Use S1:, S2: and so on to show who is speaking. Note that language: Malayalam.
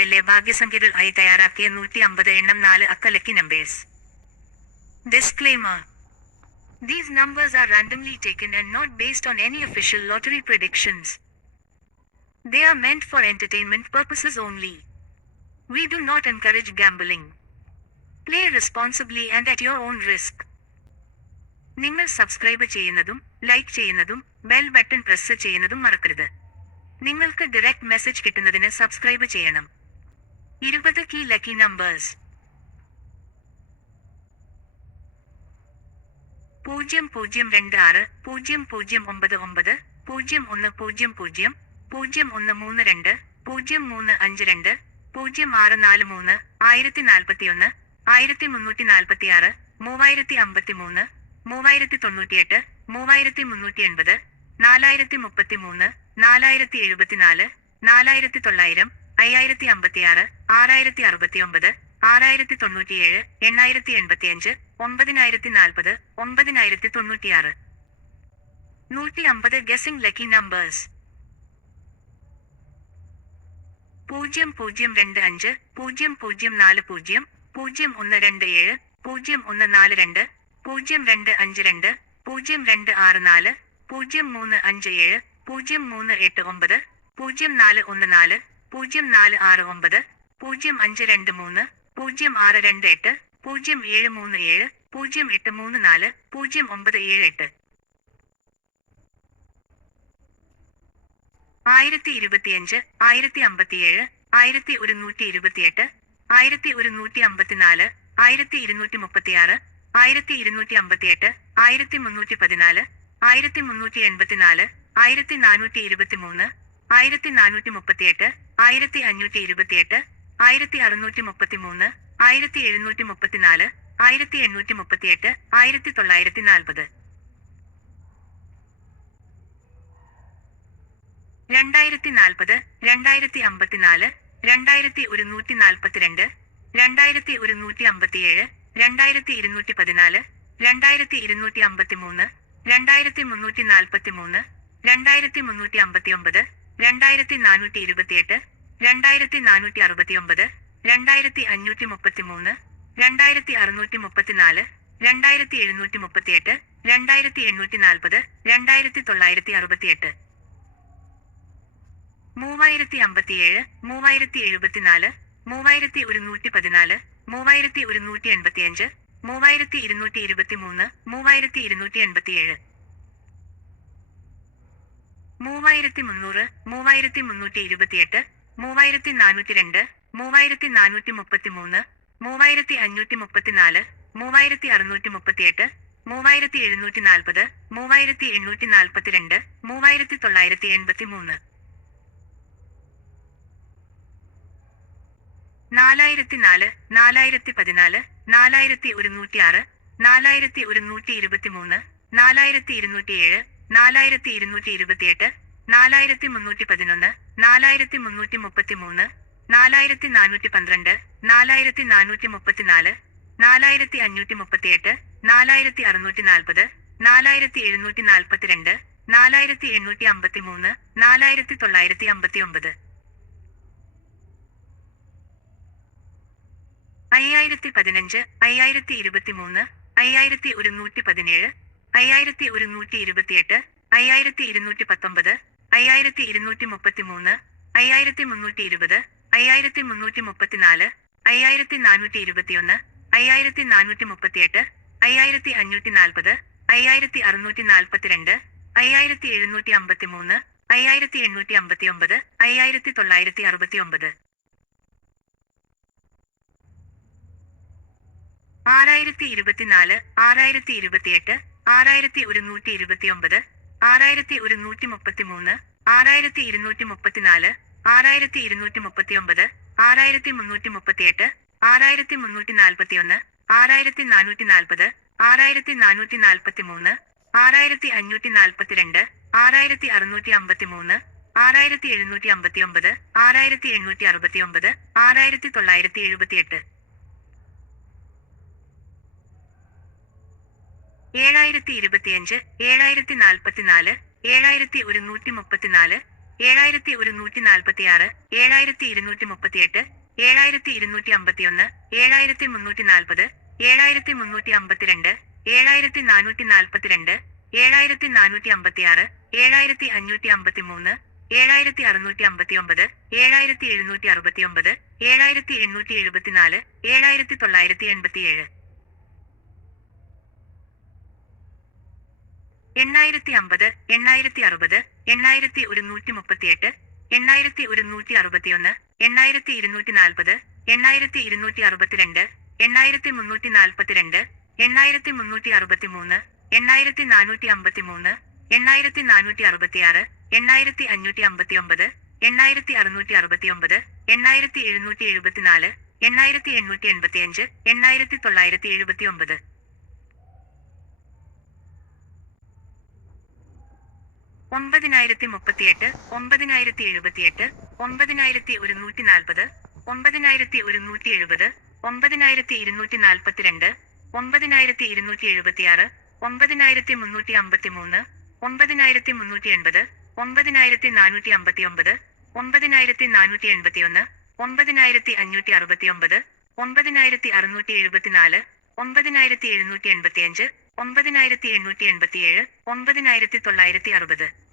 S1: ഐഎൽഎ ഭാഗ്യസംഖ്യകൾ ആയി തയ്യാറാക്കിയ നൂറ്റി അമ്പത് എണ്ണം നാല് അക്ക lucky numbers disclaimer these numbers are randomly taken and not based on any official lottery predictions they are meant for entertainment purposes only we do not encourage gambling play responsibly and at your own risk നിങ്ങൾ സബ്സ്ക്രൈബ് ചെയ്യുന്നതും ലൈക്ക് ചെയ്യുന്നതും ബെൽ ബട്ടൺ പ്രസ് ചെയ്യുന്നതും മറക്കരുത്. നിങ്ങൾക്ക് ഡയറക്റ്റ് മെസ്സേജ് കിട്ടുന്നതിന് സബ്സ്ക്രൈബ് ചെയ്യണം. ഇരുപത് കീ ലക്കി നമ്പേഴ്സ് പൂജ്യം പൂജ്യം രണ്ട് ആറ് പൂജ്യം പൂജ്യം ഒമ്പത് ഒമ്പത് പൂജ്യം ഒന്ന് പൂജ്യം പൂജ്യം പൂജ്യം ഒന്ന് മൂന്ന് രണ്ട് പൂജ്യം മൂന്ന് അഞ്ച് രണ്ട് പൂജ്യം ആറ് നാല് മൂന്ന് ആയിരത്തി നാൽപ്പത്തി ഒന്ന് ആയിരത്തി മുന്നൂറ്റി നാൽപ്പത്തി ആറ് മൂവായിരത്തി അമ്പത്തി മൂന്ന് മൂവായിരത്തി തൊണ്ണൂറ്റിയെട്ട് മൂവായിരത്തി മുന്നൂറ്റി എൺപത് നാലായിരത്തി മുപ്പത്തി മൂന്ന് നാലായിരത്തി എഴുപത്തിനാല് നാലായിരത്തി തൊള്ളായിരം അയ്യായിരത്തി അമ്പത്തിയാറ് ആറായിരത്തി അറുപത്തി ഒമ്പത് ആറായിരത്തി തൊണ്ണൂറ്റിയേഴ് എണ്ണായിരത്തി എൺപത്തിയഞ്ച് ഒമ്പതിനായിരത്തി നാൽപ്പത് ഒമ്പതിനായിരത്തി തൊണ്ണൂറ്റിയാറ് നൂറ്റി അമ്പത് ഗസിംഗ് ലക്കി നമ്പേഴ്സ് പൂജ്യം പൂജ്യം രണ്ട് അഞ്ച് പൂജ്യം പൂജ്യം നാല് പൂജ്യം പൂജ്യം ഒന്ന് രണ്ട് ഏഴ് പൂജ്യം ഒന്ന് നാല് രണ്ട് പൂജ്യം രണ്ട് അഞ്ച് രണ്ട് പൂജ്യം രണ്ട് ആറ് നാല് പൂജ്യം മൂന്ന് അഞ്ച് ഏഴ് പൂജ്യം മൂന്ന് എട്ട് ഒമ്പത് പൂജ്യം നാല് ഒന്ന് നാല് പൂജ്യം നാല് ആറ് ഒമ്പത് പൂജ്യം അഞ്ച് രണ്ട് മൂന്ന് പൂജ്യം ആറ് രണ്ട് എട്ട് പൂജ്യം ഏഴ് മൂന്ന് ഏഴ് പൂജ്യം എട്ട് മൂന്ന് നാല് പൂജ്യം ഒമ്പത് ഏഴ് എട്ട്. ആയിരത്തി ഇരുപത്തിയഞ്ച് ആയിരത്തി അമ്പത്തിയേഴ് ആയിരത്തി ഒരുന്നൂറ്റി ഇരുപത്തിയെട്ട് ആയിരത്തി ഒരുന്നൂറ്റി അമ്പത്തിനാല് ആയിരത്തി ഇരുന്നൂറ്റി മുപ്പത്തിയാറ് ആയിരത്തി ഇരുന്നൂറ്റി അമ്പത്തിയെട്ട് ആയിരത്തി മുന്നൂറ്റി പതിനാല് ആയിരത്തി മുന്നൂറ്റി എൺപത്തിനാല് ആയിരത്തി നാനൂറ്റി ഇരുപത്തിമൂന്ന് ആയിരത്തി നാനൂറ്റി മുപ്പത്തിയെട്ട് ആയിരത്തി അഞ്ഞൂറ്റി ഇരുപത്തിയെട്ട് ആയിരത്തി അറുന്നൂറ്റി മുപ്പത്തിമൂന്ന് ആയിരത്തി എഴുന്നൂറ്റി മുപ്പത്തിനാല് ആയിരത്തി എണ്ണൂറ്റി മുപ്പത്തിയെട്ട് ആയിരത്തി തൊള്ളായിരത്തി നാൽപ്പത് രണ്ടായിരത്തി നാൽപ്പത് രണ്ടായിരത്തി അമ്പത്തിനാല് രണ്ടായിരത്തി ഒരുന്നൂറ്റി നാൽപ്പത്തിരണ്ട് രണ്ടായിരത്തി ഒരുന്നൂറ്റി അമ്പത്തിയേഴ് രണ്ടായിരത്തി ഇരുന്നൂറ്റി പതിനാല് രണ്ടായിരത്തി ഇരുന്നൂറ്റി അമ്പത്തിമൂന്ന് രണ്ടായിരത്തി മുന്നൂറ്റി നാൽപ്പത്തിമൂന്ന് രണ്ടായിരത്തി മുന്നൂറ്റി അമ്പത്തിയൊമ്പത് രണ്ടായിരത്തി നാനൂറ്റി ഇരുപത്തിയെട്ട് രണ്ടായിരത്തി നാനൂറ്റി അറുപത്തിയൊമ്പത് രണ്ടായിരത്തി അഞ്ഞൂറ്റി മുപ്പത്തിമൂന്ന് രണ്ടായിരത്തി അറുന്നൂറ്റി മുപ്പത്തിനാല് രണ്ടായിരത്തി എഴുന്നൂറ്റി മുപ്പത്തിയെട്ട് രണ്ടായിരത്തി എണ്ണൂറ്റി നാൽപ്പത് രണ്ടായിരത്തി തൊള്ളായിരത്തി അറുപത്തിയെട്ട് മൂവായിരത്തി അമ്പത്തിയേഴ് മൂവായിരത്തി എഴുപത്തിനാല് മൂവായിരത്തി ഒരുന്നൂറ്റി പതിനാല് മൂവായിരത്തി ഒരുന്നൂറ്റി എൺപത്തിയഞ്ച് മൂവായിരത്തി ഇരുന്നൂറ്റി ഇരുപത്തിമൂന്ന് മൂവായിരത്തി ഇരുന്നൂറ്റി എൺപത്തിയേഴ് മൂവായിരത്തി മുന്നൂറ് മൂവായിരത്തി മുന്നൂറ്റി ഇരുപത്തിയെട്ട് മൂവായിരത്തി നാനൂറ്റി രണ്ട് മൂവായിരത്തി നാനൂറ്റി മുപ്പത്തിമൂന്ന് മൂവായിരത്തി അഞ്ഞൂറ്റി മുപ്പത്തിനാല് മൂവായിരത്തി അറുന്നൂറ്റി മുപ്പത്തിയെട്ട് മൂവായിരത്തി എഴുന്നൂറ്റി നാൽപ്പത് മൂവായിരത്തി എണ്ണൂറ്റി നാൽപ്പത്തിരണ്ട് മൂവായിരത്തി തൊള്ളായിരത്തി എൺപത്തി മൂന്ന് നാലായിരത്തി നാല് നാലായിരത്തി പതിനാല് നാലായിരത്തി ഒരുന്നൂറ്റി ആറ് നാലായിരത്തി ഒരുന്നൂറ്റി ഇരുപത്തിമൂന്ന് നാലായിരത്തി ഇരുന്നൂറ്റിയേഴ് നാലായിരത്തി ഇരുന്നൂറ്റി ഇരുപത്തിയെട്ട് നാലായിരത്തി മുന്നൂറ്റി പതിനൊന്ന് നാലായിരത്തി മുന്നൂറ്റി മുപ്പത്തി മൂന്ന് നാലായിരത്തി നാനൂറ്റി പന്ത്രണ്ട് നാലായിരത്തി നാനൂറ്റി മുപ്പത്തിനാല് നാലായിരത്തി അഞ്ഞൂറ്റി മുപ്പത്തിയെട്ട് നാലായിരത്തി അറുന്നൂറ്റി നാൽപ്പത് നാലായിരത്തി എഴുന്നൂറ്റി നാൽപ്പത്തിരണ്ട് നാലായിരത്തി എണ്ണൂറ്റി അമ്പത്തി മൂന്ന് നാലായിരത്തി തൊള്ളായിരത്തി അമ്പത്തി ഒമ്പത് അയ്യായിരത്തി പതിനഞ്ച് അയ്യായിരത്തി ഇരുപത്തിമൂന്ന് അയ്യായിരത്തി ഒരുന്നൂറ്റി പതിനേഴ് അയ്യായിരത്തി ഒരുന്നൂറ്റി ഇരുപത്തിയെട്ട് അയ്യായിരത്തി ഇരുന്നൂറ്റി പത്തൊമ്പത് അയ്യായിരത്തി ഇരുന്നൂറ്റി മുപ്പത്തിമൂന്ന് അയ്യായിരത്തി മുന്നൂറ്റി ഇരുപത് അയ്യായിരത്തി മുന്നൂറ്റി മുപ്പത്തിനാല് അയ്യായിരത്തി നാനൂറ്റി ഇരുപത്തിയൊന്ന് അയ്യായിരത്തി നാനൂറ്റി മുപ്പത്തിയെട്ട് അയ്യായിരത്തി അഞ്ഞൂറ്റി നാൽപ്പത് അയ്യായിരത്തി അറുന്നൂറ്റി നാൽപ്പത്തിരണ്ട് അയ്യായിരത്തി എഴുന്നൂറ്റി അമ്പത്തിമൂന്ന് അയ്യായിരത്തി എണ്ണൂറ്റി അമ്പത്തിയൊമ്പത് അയ്യായിരത്തി തൊള്ളായിരത്തി അറുപത്തി ഒമ്പത് ആറായിരത്തി ഇരുപത്തിനാല് ആറായിരത്തി ഇരുപത്തിയെട്ട് ആറായിരത്തി ഒരുന്നൂറ്റി ഇരുപത്തിയൊമ്പത് ആറായിരത്തി ഒരുന്നൂറ്റി മുപ്പത്തിമൂന്ന് ആറായിരത്തി ഇരുന്നൂറ്റി മുപ്പത്തിനാല് ആറായിരത്തി ഇരുന്നൂറ്റി മുപ്പത്തിയൊമ്പത് ആറായിരത്തി മുന്നൂറ്റി മുപ്പത്തിയെട്ട് ആറായിരത്തി മുന്നൂറ്റി നാൽപ്പത്തിയൊന്ന് ആറായിരത്തി നാനൂറ്റി നാൽപ്പത് ആറായിരത്തി നാനൂറ്റി നാൽപ്പത്തി മൂന്ന് ആറായിരത്തി അഞ്ഞൂറ്റി നാൽപ്പത്തിരണ്ട് ആറായിരത്തി അറുന്നൂറ്റി അമ്പത്തിമൂന്ന് ആറായിരത്തി എഴുന്നൂറ്റി അമ്പത്തിയൊമ്പത് ആറായിരത്തി എണ്ണൂറ്റി അറുപത്തിയൊമ്പത് ആറായിരത്തി തൊള്ളായിരത്തി എഴുപത്തിയെട്ട് ഏഴായിരത്തി ഇരുപത്തിയഞ്ച് ഏഴായിരത്തി നാൽപ്പത്തിനാല് ഏഴായിരത്തി ഒരുന്നൂറ്റി മുപ്പത്തിനാല് ഏഴായിരത്തി ഒരുന്നൂറ്റി നാൽപ്പത്തി ആറ് ഏഴായിരത്തി ഇരുന്നൂറ്റി മുപ്പത്തിയെട്ട് ഏഴായിരത്തി ഇരുന്നൂറ്റി അമ്പത്തിയൊന്ന് ഏഴായിരത്തി മുന്നൂറ്റി നാൽപ്പത് ഏഴായിരത്തി മുന്നൂറ്റി അമ്പത്തിരണ്ട് ഏഴായിരത്തി നാനൂറ്റി നാൽപ്പത്തിരണ്ട് ഏഴായിരത്തി നാനൂറ്റി അമ്പത്തിയാറ് ഏഴായിരത്തി അഞ്ഞൂറ്റി അമ്പത്തി മൂന്ന് ഏഴായിരത്തി അറുന്നൂറ്റി അമ്പത്തി ഒമ്പത് ഏഴായിരത്തി എഴുന്നൂറ്റി അറുപത്തി ഒമ്പത് ഏഴായിരത്തി എണ്ണൂറ്റി എഴുപത്തിനാല് ഏഴായിരത്തി തൊള്ളായിരത്തി എൺപത്തിയേഴ് എണ്ണായിരത്തി അമ്പത് എണ്ണായിരത്തി അറുപത് എണ്ണായിരത്തി ഒരുന്നൂറ്റി മുപ്പത്തിയെട്ട് എണ്ണായിരത്തി ഒരുന്നൂറ്റി അറുപത്തിയൊന്ന് എണ്ണായിരത്തി ഇരുന്നൂറ്റി നാൽപ്പത് എണ്ണായിരത്തി ഇരുന്നൂറ്റി അറുപത്തിരണ്ട് എണ്ണായിരത്തി മുന്നൂറ്റി നാൽപ്പത്തിരണ്ട് എണ്ണായിരത്തി മുന്നൂറ്റി അറുപത്തിമൂന്ന് എണ്ണായിരത്തി നാനൂറ്റി അമ്പത്തിമൂന്ന് എണ്ണായിരത്തി നാനൂറ്റി അറുപത്തിയാറ് എണ്ണായിരത്തി അഞ്ഞൂറ്റി അമ്പത്തി ഒമ്പത് എണ്ണായിരത്തി അറുന്നൂറ്റി അറുപത്തിയൊമ്പത് എണ്ണായിരത്തി എഴുന്നൂറ്റി എഴുപത്തിനാല് എണ്ണായിരത്തി എണ്ണൂറ്റി എൺപത്തിയഞ്ച് എണ്ണായിരത്തി തൊള്ളായിരത്തി എഴുപത്തി ഒമ്പതിനായിരത്തി മുപ്പത്തിയെട്ട് ഒമ്പതിനായിരത്തി എഴുപത്തിയെട്ട് ഒമ്പതിനായിരത്തി ഒരുന്നൂറ്റി നാൽപ്പത് ഒമ്പതിനായിരത്തി ഒരുന്നൂറ്റി എഴുപത് ഒമ്പതിനായിരത്തി ഇരുന്നൂറ്റി നാൽപ്പത്തിരണ്ട് ഒമ്പതിനായിരത്തി ഇരുന്നൂറ്റി എഴുപത്തിയാറ് ഒമ്പതിനായിരത്തി മുന്നൂറ്റി അമ്പത്തി മൂന്ന് ഒമ്പതിനായിരത്തി മുന്നൂറ്റി എൺപത് ഒമ്പതിനായിരത്തി നാനൂറ്റി അമ്പത്തി ഒമ്പത് ഒമ്പതിനായിരത്തി നാനൂറ്റി എൺപത്തിയൊന്ന് ഒമ്പതിനായിരത്തി അഞ്ഞൂറ്റി അറുപത്തിയൊമ്പത് ഒമ്പതിനായിരത്തി അറുന്നൂറ്റി എഴുപത്തിനാല് ഒമ്പതിനായിരത്തി എഴുന്നൂറ്റി എൺപത്തിയഞ്ച് ഒമ്പതിനായിരത്തി എണ്ണൂറ്റി എൺപത്തിയേഴ് ഒമ്പതിനായിരത്തി തൊള്ളായിരത്തി അറുപത്.